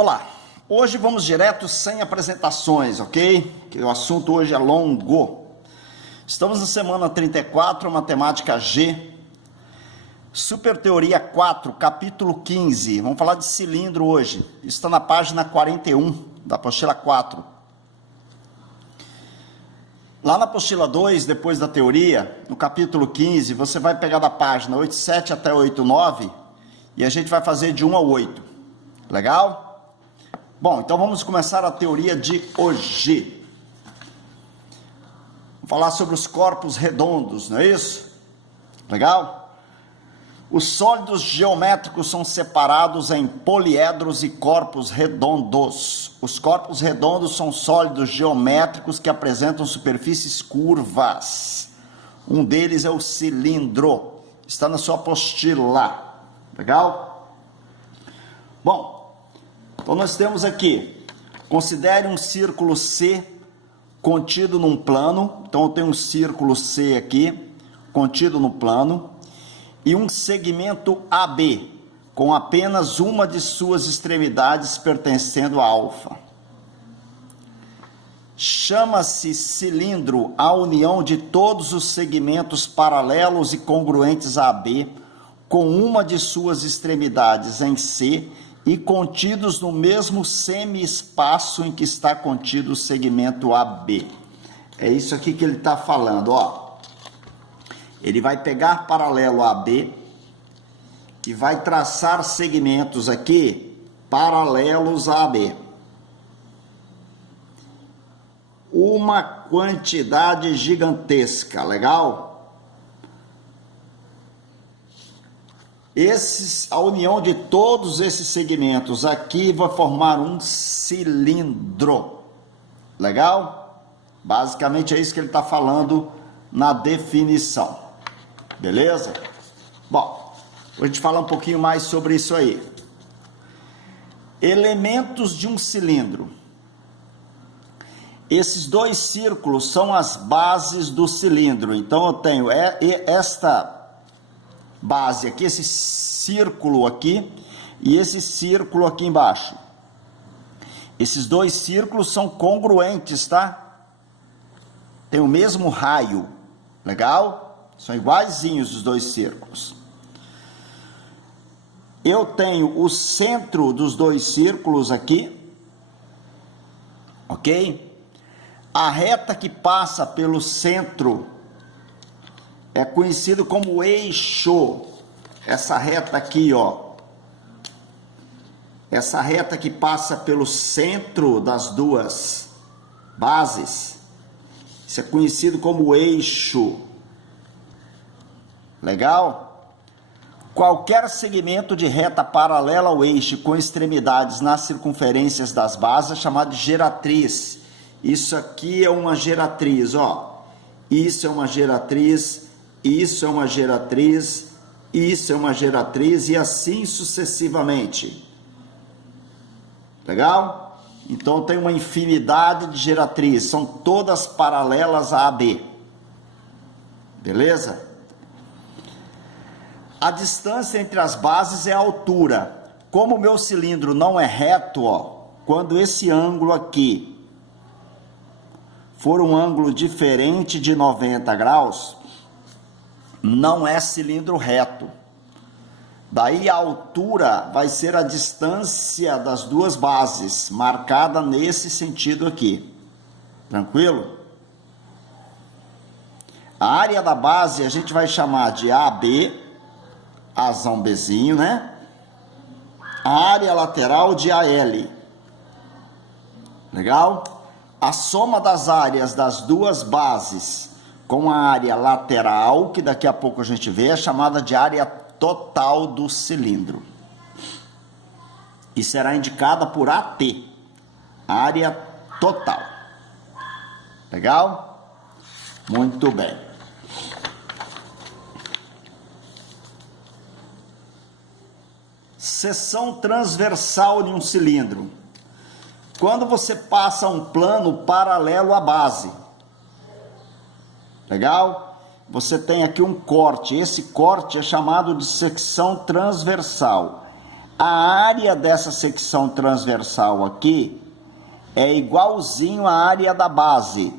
Olá, hoje vamos direto sem apresentações, ok? Que o assunto hoje é longo. Estamos na semana 34, matemática G, super teoria 4, capítulo 15. Vamos falar de cilindro hoje. Isso está na página 41 da apostila 4. Lá na apostila 2, depois da teoria, no capítulo 15, você vai pegar da página 87 até 89 e a gente vai fazer de 1 a 8. Legal? Bom, então vamos começar a teoria de hoje. Vamos falar sobre os corpos redondos, não é isso? Legal? Os sólidos geométricos são separados em poliedros e corpos redondos. Os corpos redondos são sólidos geométricos que apresentam superfícies curvas. Um deles é o cilindro. Está na sua apostila. Legal? Bom, então nós temos aqui, considere um círculo C contido num plano. Então eu tenho um círculo C aqui, contido no plano, e um segmento AB, com apenas uma de suas extremidades pertencendo a alfa. Chama-se cilindro a união de todos os segmentos paralelos e congruentes a AB, com uma de suas extremidades em C, e contidos no mesmo semi-espaço em que está contido o segmento AB. É isso aqui que ele está falando, ó. Ele vai pegar paralelo a AB e vai traçar segmentos aqui paralelos a AB. Uma quantidade gigantesca, legal? A união de todos esses segmentos aqui vai formar um cilindro. Legal? Basicamente é isso que ele está falando na definição. Beleza? Bom, a gente fala um pouquinho mais sobre isso aí. Elementos de um cilindro. Esses dois círculos são as bases do cilindro. Então eu tenho esta base aqui, esse círculo aqui e esse círculo aqui embaixo. Esses dois círculos são congruentes, tá? Tem o mesmo raio, legal? São iguaizinhos os dois círculos. Eu tenho o centro dos dois círculos aqui, ok? A reta que passa pelo centro é conhecido como eixo. Essa reta aqui, ó. Essa reta que passa pelo centro das duas bases. Isso é conhecido como eixo. Legal? Qualquer segmento de reta paralela ao eixo com extremidades nas circunferências das bases é chamado de geratriz. Isso aqui é uma geratriz, ó. Isso é uma geratriz. Isso é uma geratriz, isso é uma geratriz e assim sucessivamente. Legal? Então tem uma infinidade de geratrizes, são todas paralelas a AB. Beleza? A distância entre as bases é a altura. Como o meu cilindro não é reto, ó, quando esse ângulo aqui for um ângulo diferente de 90 graus, não é cilindro reto. Daí a altura vai ser a distância das duas bases, marcada nesse sentido aqui. Tranquilo? A área da base a gente vai chamar de AB, Azão Bzinho, né? A área lateral de AL. Legal? A soma das áreas das duas bases com a área lateral, que daqui a pouco a gente vê, é chamada de área total do cilindro. E será indicada por AT, área total. Legal? Muito bem. Seção transversal de um cilindro. Quando você passa um plano paralelo à base. Legal? Você tem aqui um corte. Esse corte é chamado de secção transversal. A área dessa secção transversal aqui é igualzinho à área da base.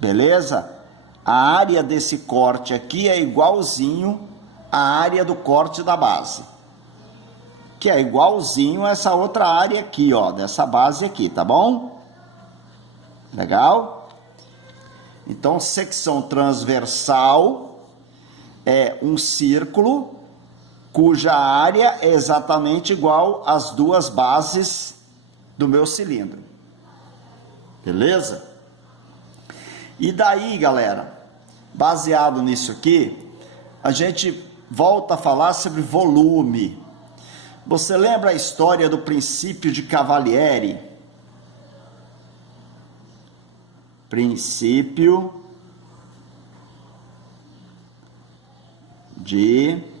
Beleza? A área desse corte aqui é igualzinho à área do corte da base. Que é igualzinho a essa outra área aqui, ó, dessa base aqui, tá bom? Legal? Então, secção transversal é um círculo cuja área é exatamente igual às duas bases do meu cilindro. Beleza? E daí, galera, baseado nisso aqui, a gente volta a falar sobre volume. Você lembra a história do princípio de Cavalieri? Princípio de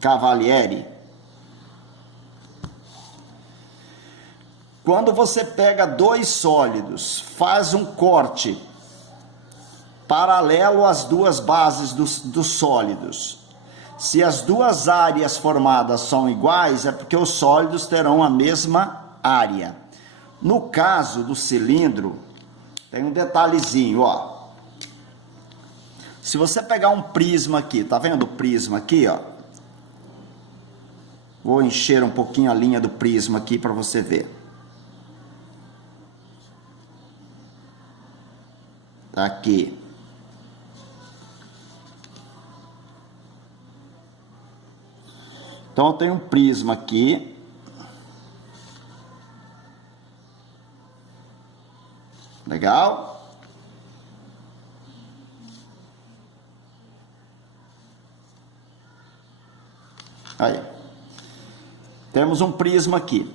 Cavalieri. Quando você pega dois sólidos, faz um corte paralelo às duas bases dos sólidos. Se as duas áreas formadas são iguais, é porque os sólidos terão a mesma área. No caso do cilindro, tem um detalhezinho, ó. Se você pegar um prisma aqui, tá vendo o prisma aqui, ó? Vou encher um pouquinho a linha do prisma aqui para você ver. Tá aqui. Então, eu tenho um prisma aqui. Legal? Aí. Temos um prisma aqui.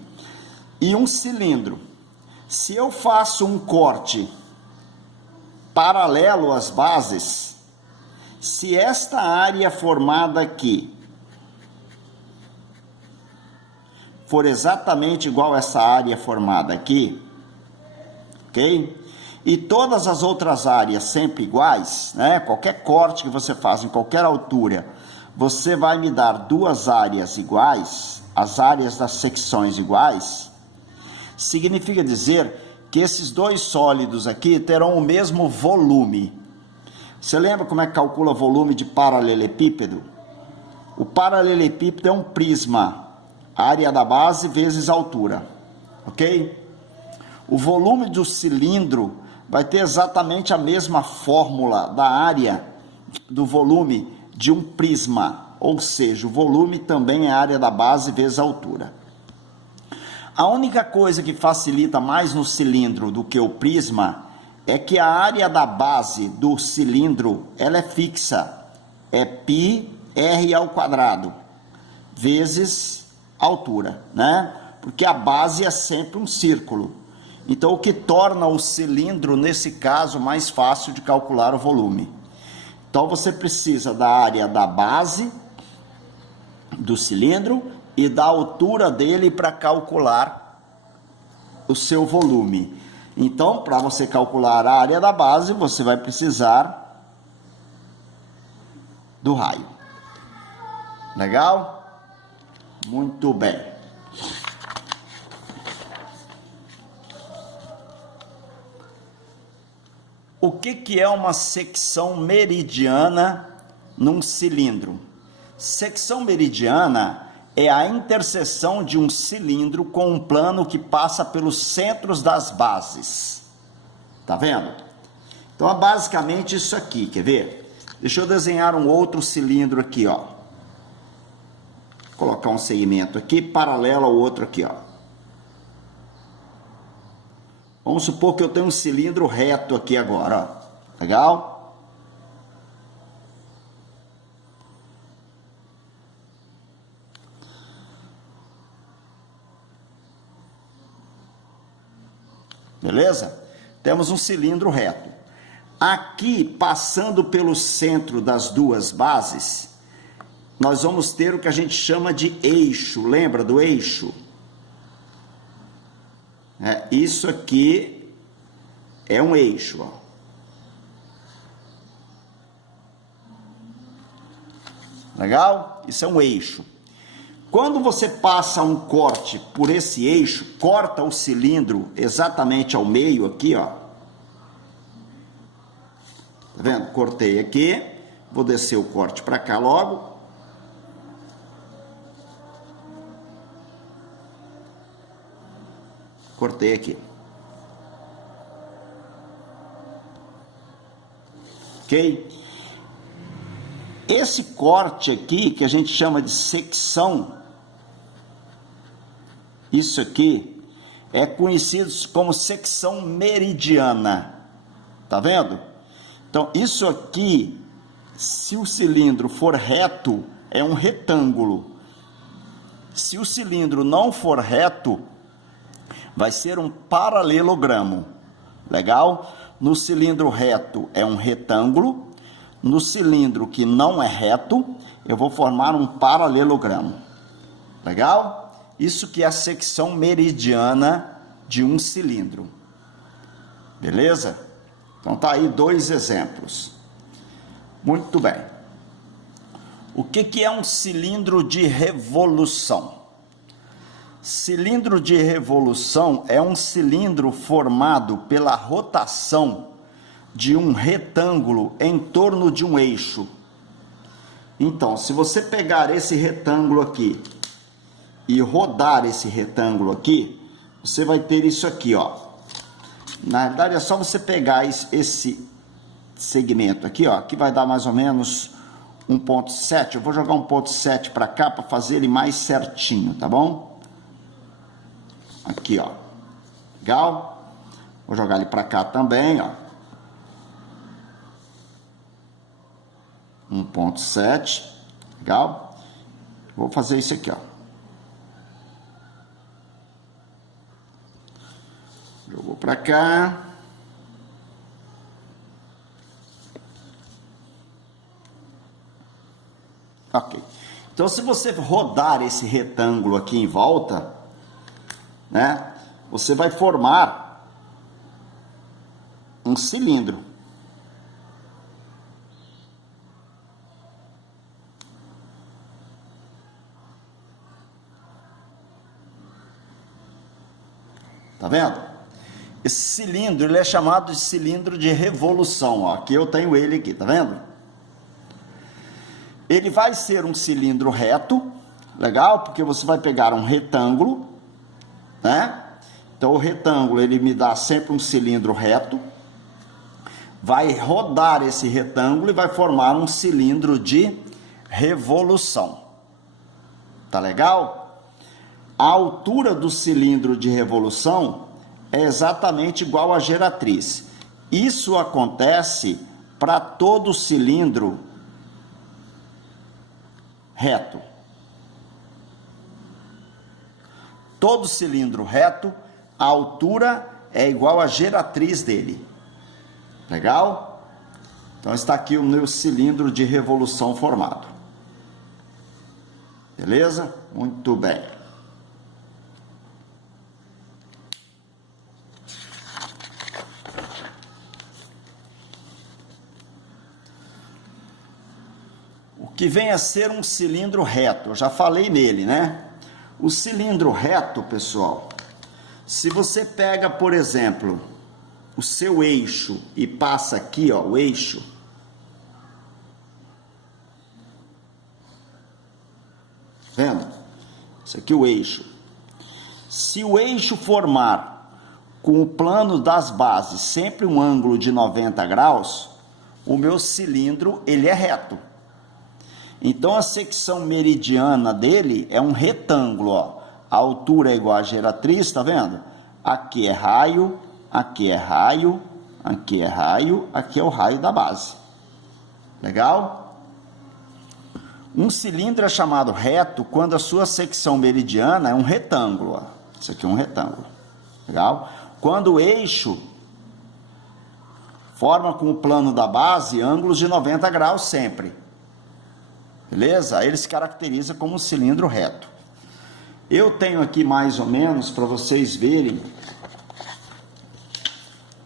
E um cilindro. Se eu faço um corte paralelo às bases, se esta área formada aqui for exatamente igual a essa área formada aqui, ok? E todas as outras áreas sempre iguais, né? Qualquer corte que você faz em qualquer altura, você vai me dar duas áreas iguais, as áreas das secções iguais, significa dizer que esses dois sólidos aqui terão o mesmo volume. Você lembra como é que calcula volume de paralelepípedo? O paralelepípedo é um prisma, área da base vezes altura, ok? O volume do cilindro vai ter exatamente a mesma fórmula da área do volume de um prisma, ou seja, o volume também é a área da base vezes a altura. A única coisa que facilita mais no cilindro do que o prisma é que a área da base do cilindro ela é fixa, é πr ao quadrado vezes altura, né? Porque a base é sempre um círculo. Então, o que torna o cilindro, nesse caso, mais fácil de calcular o volume. Então, você precisa da área da base do cilindro e da altura dele para calcular o seu volume. Então, para você calcular a área da base, você vai precisar do raio. Legal? Muito bem. O que é uma secção meridiana num cilindro? Secção meridiana é a interseção de um cilindro com um plano que passa pelos centros das bases. Tá vendo? Então, é basicamente isso aqui, quer ver? Deixa eu desenhar um outro cilindro aqui, ó. Vou colocar um segmento aqui, paralelo ao outro aqui, ó. Vamos supor que eu tenho um cilindro reto aqui agora, ó. Legal? Beleza? Temos um cilindro reto. Aqui, passando pelo centro das duas bases, nós vamos ter o que a gente chama de eixo. Lembra do eixo? Isso aqui é um eixo, ó. Legal? Isso é um eixo. Quando você passa um corte por esse eixo, corta o cilindro exatamente ao meio aqui, ó. Tá vendo? Cortei aqui, vou descer o corte para cá logo. Cortei aqui. Ok? Esse corte aqui, que a gente chama de secção, isso aqui é conhecido como secção meridiana. Tá vendo? Então, isso aqui, se o cilindro for reto, é um retângulo. Se o cilindro não for reto, vai ser um paralelogramo. Legal? No cilindro reto é um retângulo. No cilindro que não é reto, eu vou formar um paralelogramo. Legal? Isso que é a secção meridiana de um cilindro. Beleza? Então tá aí 2 exemplos. Muito bem. O que é um cilindro de revolução? Cilindro de revolução é um cilindro formado pela rotação de um retângulo em torno de um eixo. Então, se você pegar esse retângulo aqui e rodar esse retângulo aqui, você vai ter isso aqui, ó. Na verdade, é só você pegar esse segmento aqui, ó, que vai dar mais ou menos 1,7. Eu vou jogar 1,7 para cá para fazer ele mais certinho, tá bom? Aqui, ó. Legal? Vou jogar ele para cá também, ó. 1,7. Legal? Vou fazer isso aqui, ó. Jogou para cá. Ok. Então, se você rodar esse retângulo aqui em volta, né, você vai formar um cilindro. Tá vendo? Esse cilindro, ele é chamado de cilindro de revolução, ó. Aqui eu tenho ele aqui, tá vendo? Ele vai ser um cilindro reto, legal? Porque você vai pegar um retângulo, né? Então o retângulo, ele me dá sempre um cilindro reto. Vai rodar esse retângulo e vai formar um cilindro de revolução. Tá legal? A altura do cilindro de revolução é exatamente igual à geratriz. Isso acontece para todo cilindro reto. Todo cilindro reto, a altura é igual à geratriz dele. Legal? Então está aqui o meu cilindro de revolução formado. Beleza? Muito bem. Que vem a ser um cilindro reto. Eu já falei nele, né? O cilindro reto, pessoal, se você pega, por exemplo, o seu eixo e passa aqui, ó, o eixo. Vendo? Isso aqui é o eixo. Se o eixo formar com o plano das bases sempre um ângulo de 90 graus, o meu cilindro, ele é reto. Então, a secção meridiana dele é um retângulo, ó. A altura é igual à geratriz, tá vendo? Aqui é raio, aqui é raio, aqui é raio, aqui é o raio da base. Legal? Um cilindro é chamado reto quando a sua secção meridiana é um retângulo, ó. Isso aqui é um retângulo. Legal? Quando o eixo forma com o plano da base ângulos de 90 graus sempre. Beleza? Aí ele se caracteriza como um cilindro reto. Eu tenho aqui mais ou menos para vocês verem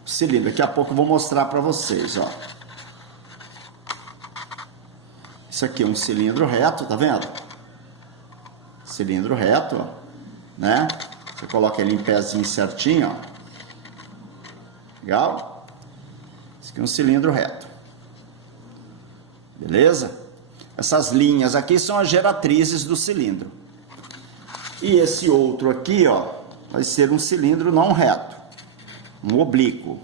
o cilindro. Daqui a pouco eu vou mostrar para vocês, ó. Isso aqui é um cilindro reto, tá vendo? Cilindro reto, ó, né? Você coloca ele em pezinho certinho, ó. Legal? Isso aqui é um cilindro reto. Beleza? Essas linhas aqui são as geratrizes do cilindro. E esse outro aqui, ó, vai ser um cilindro não reto, um oblíquo.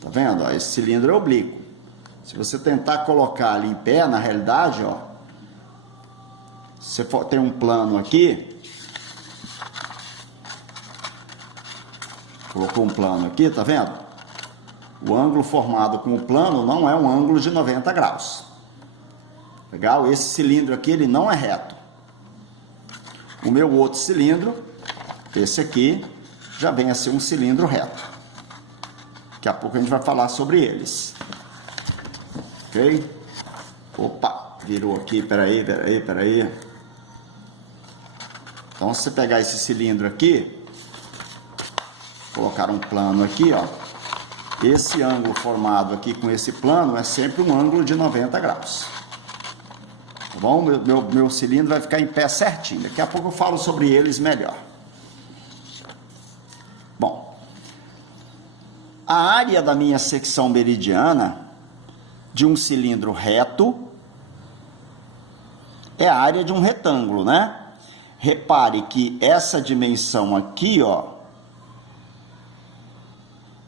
Tá vendo? Ó, esse cilindro é oblíquo. Se você tentar colocar ali em pé, na realidade, ó, você tem um plano aqui. Colocou um plano aqui, tá vendo? O ângulo formado com o plano não é um ângulo de 90 graus. Legal? Esse cilindro aqui, ele não é reto. O meu outro cilindro, esse aqui, já vem a ser um cilindro reto. Daqui a pouco a gente vai falar sobre eles. Ok? Opa, virou aqui, peraí. Então, se você pegar esse cilindro aqui, colocar um plano aqui, ó. Esse ângulo formado aqui com esse plano é sempre um ângulo de 90 graus. Tá bom? Meu cilindro vai ficar em pé certinho. Daqui a pouco eu falo sobre eles melhor. Bom, a área da minha secção meridiana de um cilindro reto é a área de um retângulo, né? Repare que essa dimensão aqui, ó,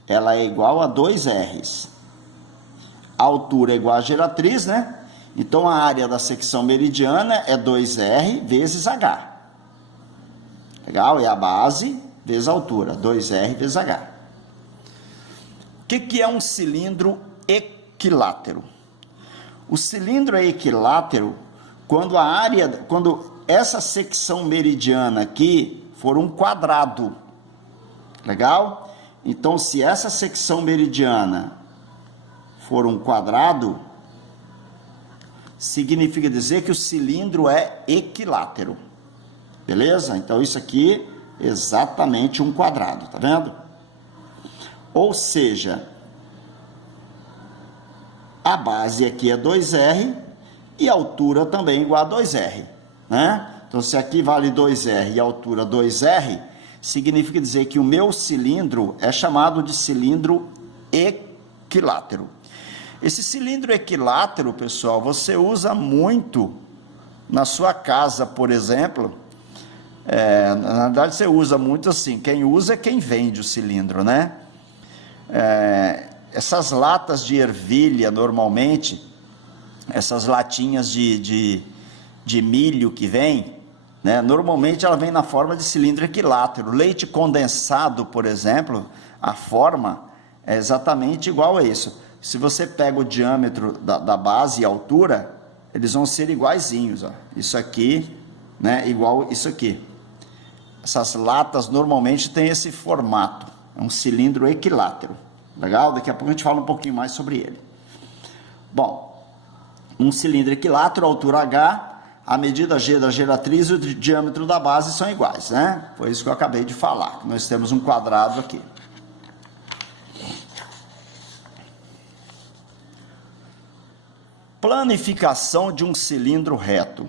ela é igual a 2R. A altura é igual a geratriz, né? Então, a área da secção meridiana é 2R vezes H. Legal? É a base vezes a altura. 2R vezes H. O que é um cilindro equilátero? O cilindro é equilátero quando essa secção meridiana aqui for um quadrado. Legal? Então, se essa secção meridiana for um quadrado, significa dizer que o cilindro é equilátero. Beleza? Então, isso aqui é exatamente um quadrado, tá vendo? Ou seja, a base aqui é 2R e a altura também é igual a 2R, né? Então, se aqui vale 2R e a altura 2R, significa dizer que o meu cilindro é chamado de cilindro equilátero. Esse cilindro equilátero, pessoal, você usa muito na sua casa, por exemplo. Na verdade, você usa muito assim. Quem usa é quem vende o cilindro, né? Essas latas de ervilha, normalmente, essas latinhas de milho que vem, né? Normalmente ela vem na forma de cilindro equilátero. Leite condensado, por exemplo, a forma é exatamente igual a isso. Se você pega o diâmetro da base e a altura, eles vão ser iguaizinhos, ó. Isso aqui, né, igual isso aqui. Essas latas normalmente têm esse formato. É um cilindro equilátero. Legal? Daqui a pouco a gente fala um pouquinho mais sobre ele. Bom, um cilindro equilátero, a altura H, a medida G da geratriz e o diâmetro da base são iguais, né? Foi isso que eu acabei de falar. Nós temos um quadrado aqui. Planificação de um cilindro reto.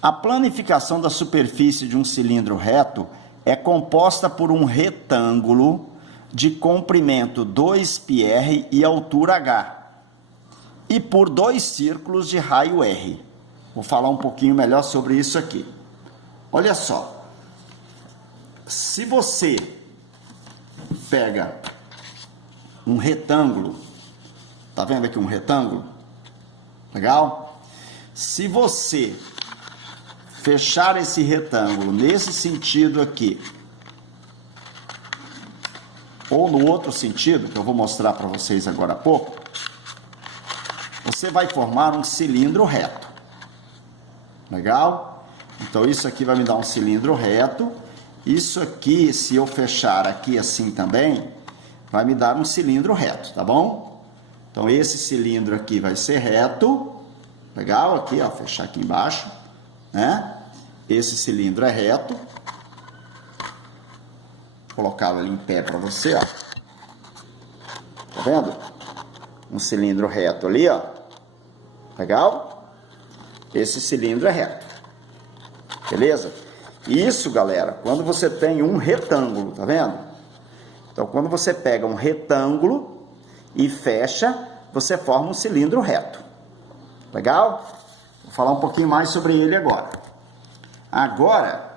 A planificação da superfície de um cilindro reto é composta por um retângulo de comprimento 2πr e altura h, e por dois círculos de raio r. Vou falar um pouquinho melhor sobre isso aqui. Olha só, se você pega um retângulo, tá vendo aqui um retângulo? Legal? Se você fechar esse retângulo nesse sentido aqui, ou no outro sentido, que eu vou mostrar para vocês agora há pouco, você vai formar um cilindro reto. Legal? Então, isso aqui vai me dar um cilindro reto. Isso aqui, se eu fechar aqui assim também, vai me dar um cilindro reto, tá bom? Então, esse cilindro aqui vai ser reto. Legal? Aqui, ó, fechar aqui embaixo, né? Esse cilindro é reto. Vou colocá-lo ali em pé para você, ó. Tá vendo? um cilindro reto ali, ó. Legal? Esse cilindro é reto. Beleza? Isso, galera, quando você tem um retângulo, tá vendo? Então, quando você pega um retângulo e fecha, você forma um cilindro reto. Legal? Vou falar um pouquinho mais sobre ele agora. Agora,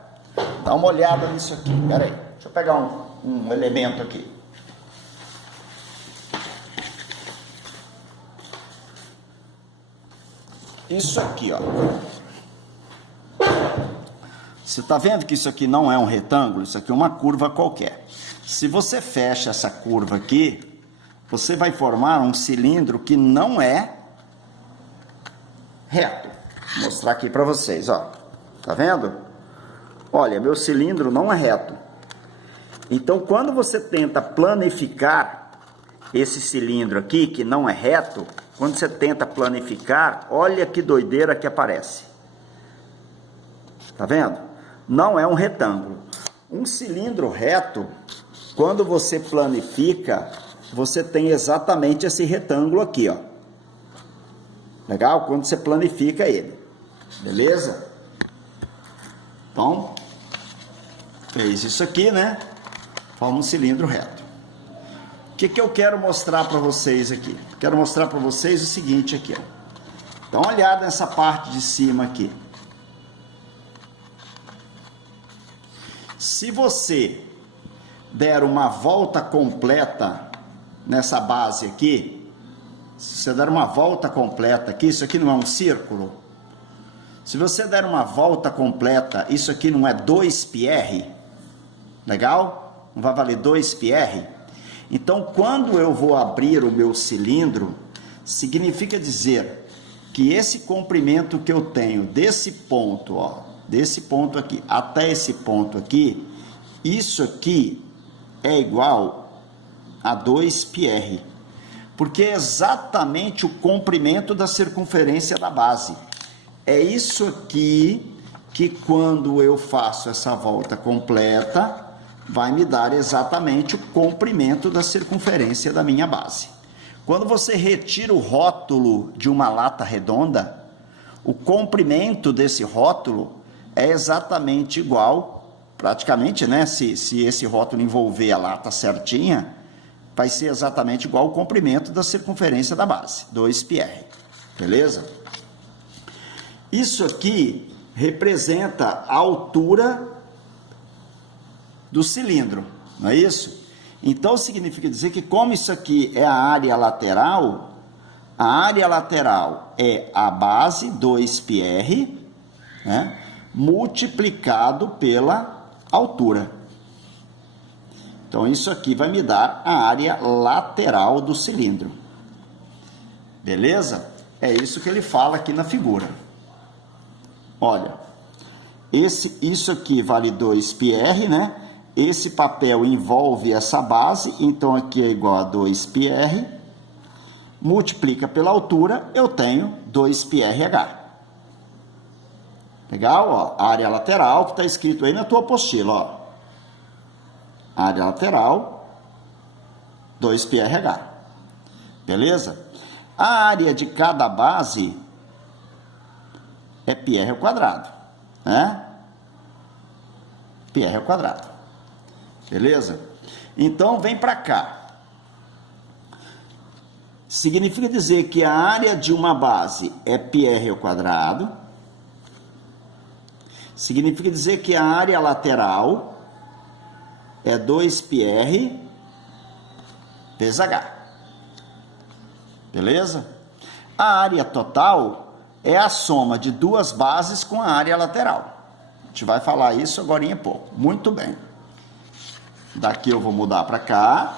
dá uma olhada nisso aqui. Pera aí, deixa eu pegar um elemento aqui. Isso aqui, ó. Você está vendo que isso aqui não é um retângulo? Isso aqui é uma curva qualquer. Se você fecha essa curva aqui, você vai formar um cilindro que não é reto. Vou mostrar aqui para vocês, ó. Tá vendo? Olha, meu cilindro não é reto. Então, quando você tenta planificar esse cilindro aqui, que não é reto, quando você tenta planificar, olha que doideira que aparece. Tá vendo? Não é um retângulo. Um cilindro reto, quando você planifica, você tem exatamente esse retângulo aqui, ó. Legal? Quando você planifica ele. Beleza? Então, fez isso aqui, né? Forma um cilindro reto. O que eu quero mostrar para vocês aqui? Quero mostrar para vocês o seguinte aqui, ó. Dá uma olhada nessa parte de cima aqui. Se você der uma volta completa nessa base aqui, se você der uma volta completa aqui, isso aqui não é um círculo? Se você der uma volta completa, isso aqui não é 2πr? Legal? Não vai valer 2πr? Então, quando eu vou abrir o meu cilindro, significa dizer que esse comprimento que eu tenho desse ponto, ó, desse ponto aqui até esse ponto aqui, isso aqui é igual a 2πr, porque é exatamente o comprimento da circunferência da base. É isso aqui que, quando eu faço essa volta completa, vai me dar exatamente o comprimento da circunferência da minha base. Quando você retira o rótulo de uma lata redonda, o comprimento desse rótulo é exatamente igual, praticamente, né? Se esse rótulo envolver a lata certinha, vai ser exatamente igual ao comprimento da circunferência da base, 2πr. Beleza? Isso aqui representa a altura do cilindro, não é isso? Então, significa dizer que, como isso aqui é a área lateral é a base 2πr, né, multiplicado pela altura. Então, isso aqui vai me dar a área lateral do cilindro. Beleza? É isso que ele fala aqui na figura. Olha, isso aqui vale 2πr, né? Esse papel envolve essa base, então aqui é igual a 2πr, multiplica pela altura, eu tenho 2πrh. Legal? Ó, área lateral, que está escrito aí na tua apostila, ó. Área lateral, 2πrh. Beleza? A área de cada base é πr ao quadrado, né? πr ao quadrado. Beleza? Então, vem para cá. Significa dizer que a área de uma base é πr ao quadrado. Significa dizer que a área lateral é 2πr vezes h. Beleza? A área total é a soma de duas bases com a área lateral. A gente vai falar isso agora em pouco. Muito bem. Daqui eu vou mudar para cá.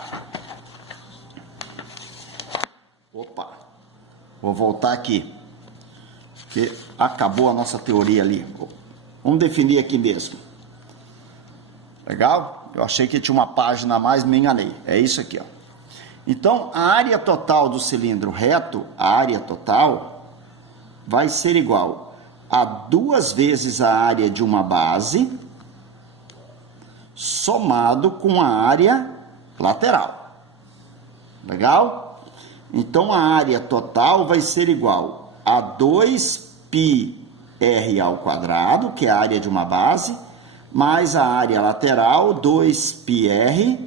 Opa. Vou voltar aqui. Porque acabou a nossa teoria ali. Vamos definir aqui mesmo. Legal? Eu achei que tinha uma página a mais, me enganei. É isso aqui, ó. Então, a área total do cilindro reto, a área total, vai ser igual a 2 vezes a área de uma base, somado com a área lateral. Legal? Então, a área total vai ser igual a 2πr ao quadrado, que é a área de uma base, mais a área lateral, 2πrh.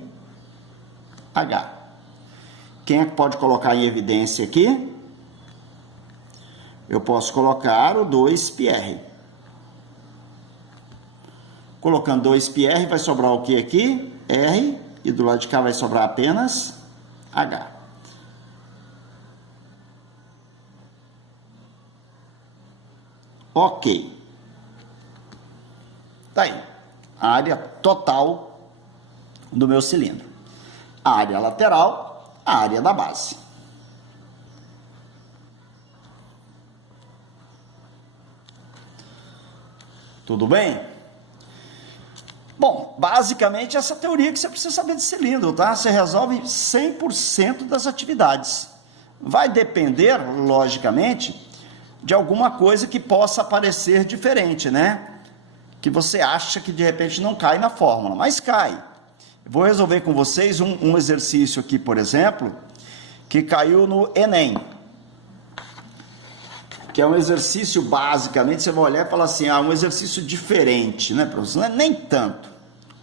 Quem é que pode colocar em evidência aqui? Eu posso colocar o 2πr. Colocando 2πr, vai sobrar o que aqui? R, e do lado de cá vai sobrar apenas H. Ok. Tá aí. A área total do meu cilindro. A área lateral, a área da base. Tudo bem? Bom, basicamente essa teoria que você precisa saber de cilindro, tá? Você resolve 100% das atividades. Vai depender, logicamente, de alguma coisa que possa parecer diferente, né? Que você acha que de repente não cai na fórmula, mas cai. Vou resolver com vocês um exercício aqui, por exemplo, que caiu no Enem. Que é um exercício, basicamente, você vai olhar e falar assim, um exercício diferente, né, professor? Nem tanto.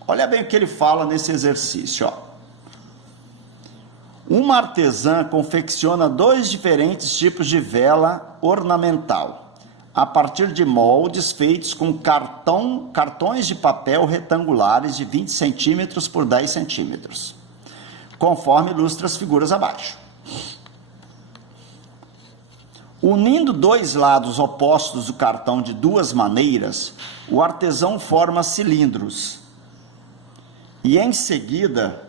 Olha bem o que ele fala nesse exercício, ó. Uma artesã confecciona 2 diferentes tipos de vela ornamental, a partir de moldes feitos com cartões de papel retangulares de 20 centímetros por 10 centímetros, conforme ilustra as figuras abaixo. Unindo 2 lados opostos do cartão de 2 maneiras, o artesão forma cilindros e, em seguida,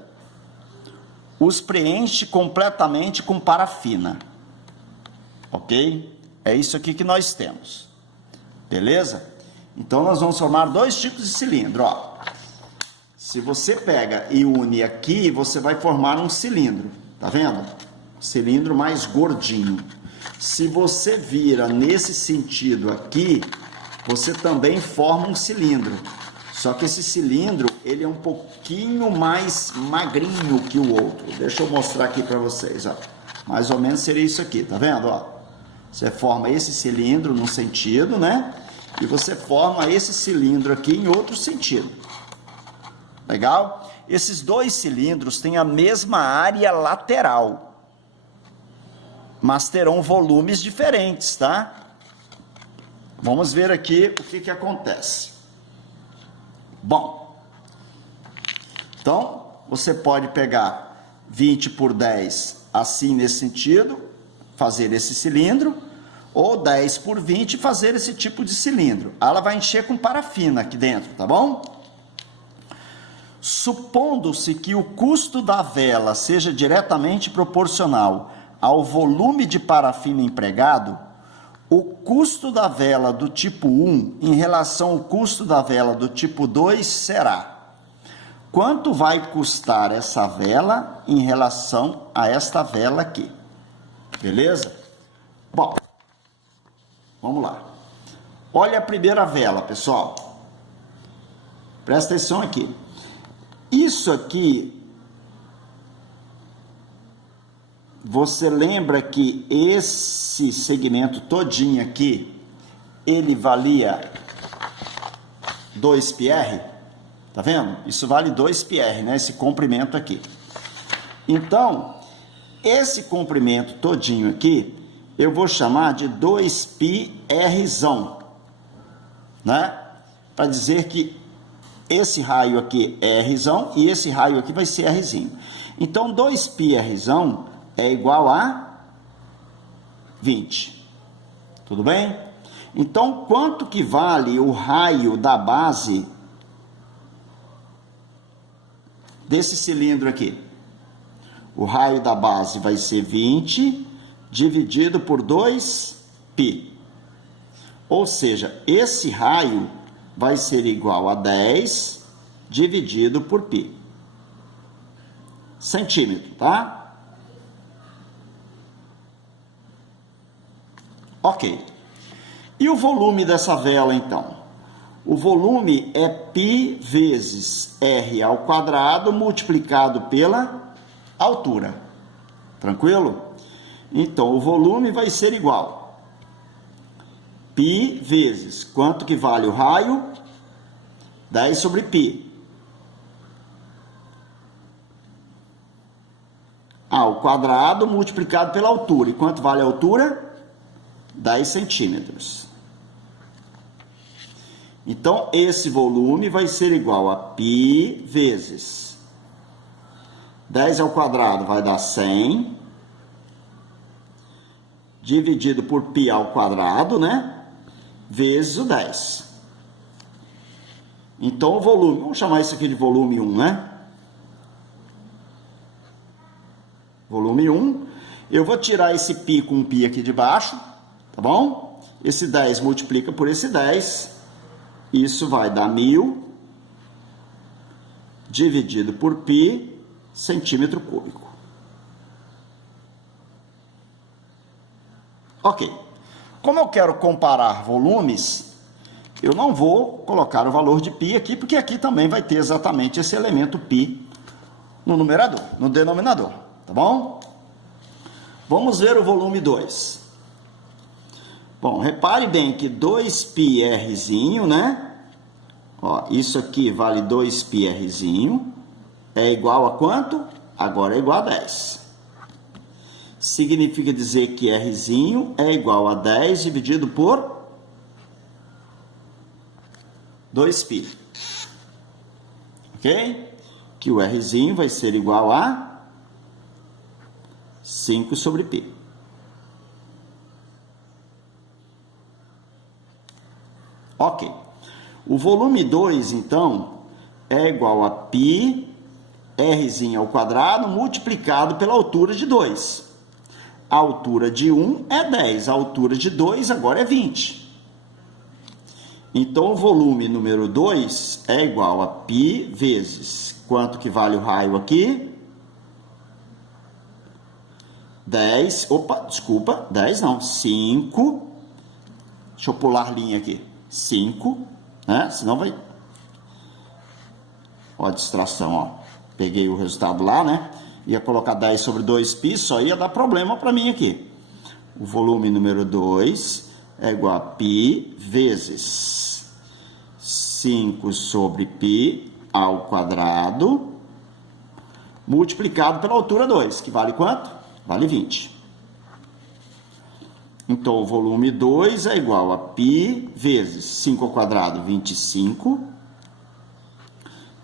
os preenche completamente com parafina. Ok? É isso aqui que nós temos. Beleza? Então, nós vamos formar 2 tipos de cilindro. Ó. Se você pega e une aqui, você vai formar um cilindro. Tá vendo? Cilindro mais gordinho. Se você vira nesse sentido aqui, você também forma um cilindro. Só que esse cilindro, ele é um pouquinho mais magrinho que o outro. Deixa eu mostrar aqui para vocês, ó. Mais ou menos seria isso aqui, tá vendo, ó? Você forma esse cilindro num sentido, né? E você forma esse cilindro aqui em outro sentido. Legal? Esses 2 cilindros têm a mesma área lateral, mas terão volumes diferentes, tá? Vamos ver aqui o que acontece. Bom, então, você pode pegar 20 por 10 assim nesse sentido, fazer esse cilindro, ou 10 por 20 e fazer esse tipo de cilindro. Ela vai encher com parafina aqui dentro, tá bom? Supondo-se que o custo da vela seja diretamente proporcional ao volume de parafina empregado, o custo da vela do tipo 1 em relação ao custo da vela do tipo 2 será: quanto vai custar essa vela em relação a esta vela aqui? Beleza? Bom, vamos lá. Olha a primeira vela, pessoal. Presta atenção aqui. Isso aqui, você lembra que esse segmento todinho aqui, ele valia 2πr? Tá vendo? Isso vale 2πr, né? Esse comprimento aqui. Então, esse comprimento todinho aqui, eu vou chamar de 2πrzão, né? Para dizer que esse raio aqui é Rzão e esse raio aqui vai ser Rzinho. Então, 2πrzão é igual a 20. Tudo bem? Então, quanto que vale o raio da base desse cilindro aqui? O raio da base vai ser 20 dividido por 2π. Ou seja, esse raio vai ser igual a 10 dividido por π. Centímetro, tá? Ok. E o volume dessa vela, então? O volume é π vezes r ao quadrado multiplicado pela altura. Tranquilo? Então, o volume vai ser igual π vezes, quanto que vale o raio? 10 sobre π. Ao quadrado multiplicado pela altura. E quanto vale a altura? 10 centímetros. Então, esse volume vai ser igual a π vezes 10 ao quadrado vai dar 100, dividido por π ao quadrado, né? Vezes o 10. Então, o volume, vamos chamar isso aqui de volume 1, né? Volume 1. Eu vou tirar esse π com π aqui de baixo, tá bom? Esse 10 multiplica por esse 10. Isso vai dar 1000 dividido por π centímetro cúbico. Ok. Como eu quero comparar volumes, eu não vou colocar o valor de π aqui, porque aqui também vai ter exatamente esse elemento π no numerador, no denominador, tá bom? Vamos ver o volume 2. Bom, repare bem que 2πrzinho, né? Ó, isso aqui vale 2πrzinho. É igual a quanto? Agora é igual a 10. Significa dizer que Rzinho é igual a 10 dividido por 2π. Ok? Que o Rzinho vai ser igual a 5 sobre π. Ok. O volume 2, então, é igual a π, Rzinho ao quadrado, multiplicado pela altura de 2. A altura de 1 é 10, a altura de 2 agora é 20. Então, o volume número 2 é igual a π vezes, quanto que vale o raio aqui? 10, opa, desculpa, 10 não, 5. Deixa eu pular linha aqui. 5, né? Senão vai... Ó a distração, ó. Peguei o resultado lá, né? Ia colocar 10 sobre 2π, só ia dar problema para mim aqui. O volume número 2 é igual a π vezes 5 sobre π ao quadrado, multiplicado pela altura 2, que vale quanto? Vale 20. Então, o volume 2 é igual a π vezes 5 ao quadrado, 25,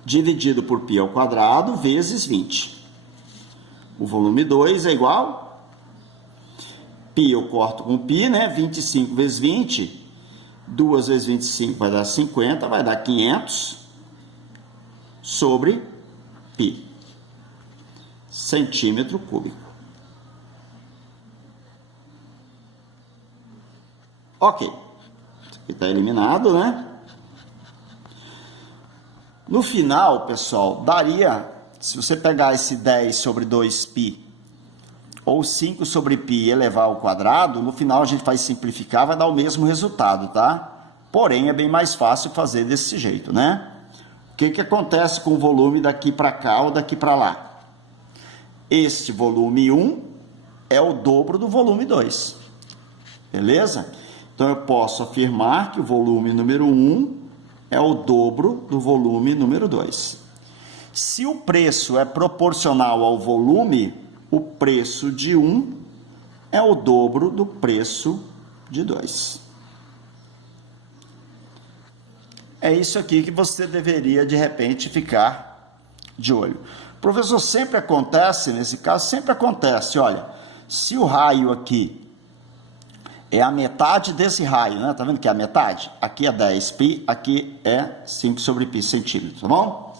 dividido por π ao quadrado, vezes 20. O volume 2 é igual, π eu corto com π, né? 25 vezes 20, 2 vezes 25 vai dar 50, vai dar 500 sobre π, centímetro cúbico. Ok, isso aqui está eliminado, né? No final, pessoal, daria, se você pegar esse 10 sobre 2π ou 5 sobre π e elevar ao quadrado, no final a gente vai simplificar, vai dar o mesmo resultado, tá? Porém, é bem mais fácil fazer desse jeito, né? O que que acontece com o volume daqui para cá ou daqui para lá? Este volume 1 é o dobro do volume 2, beleza? Então, eu posso afirmar que o volume número 1 é o dobro do volume número 2. Se o preço é proporcional ao volume, o preço de 1 é o dobro do preço de 2. É isso aqui que você deveria, de repente, ficar de olho. Professor, sempre acontece, nesse caso, sempre acontece, olha, se o raio aqui é a metade desse raio, né? Tá vendo que é a metade? Aqui é 10π, aqui é 5 sobre π centímetros, tá bom?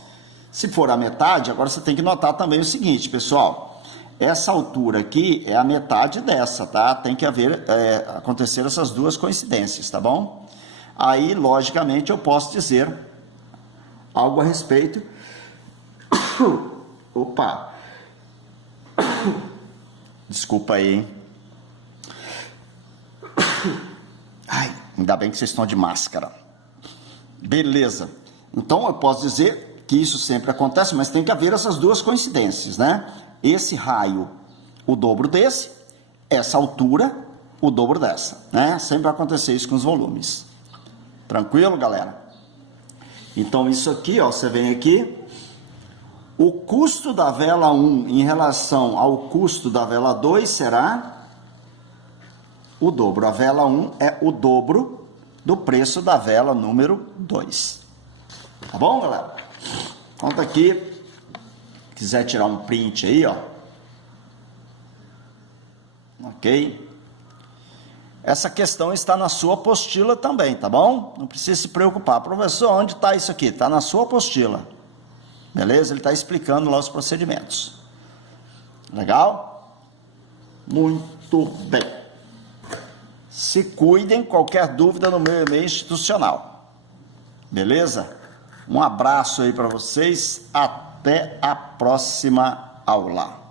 Se for a metade, agora você tem que notar também o seguinte, pessoal. Essa altura aqui é a metade dessa, tá? Tem que acontecer essas duas coincidências, tá bom? Aí, logicamente, eu posso dizer algo a respeito... Opa! Desculpa aí, hein? Ai, ainda bem que vocês estão de máscara. Beleza. Então, eu posso dizer que isso sempre acontece, mas tem que haver essas duas coincidências, né? Esse raio, o dobro desse, essa altura, o dobro dessa, né? Sempre vai acontecer isso com os volumes. Tranquilo, galera? Então, isso aqui, ó, você vem aqui, o custo da vela 1 em relação ao custo da vela 2 será o dobro. A vela 1 é o dobro do preço da vela número 2. Tá bom, galera? Então, tá aqui, quiser tirar um print aí, ó. Ok? Essa questão está na sua apostila também, tá bom? Não precisa se preocupar. Professor, onde está isso aqui? Está na sua apostila. Beleza? Ele está explicando lá os procedimentos. Legal? Muito bem. Se cuidem, qualquer dúvida no meu e-mail institucional. Beleza? Um abraço aí para vocês. Até a próxima aula.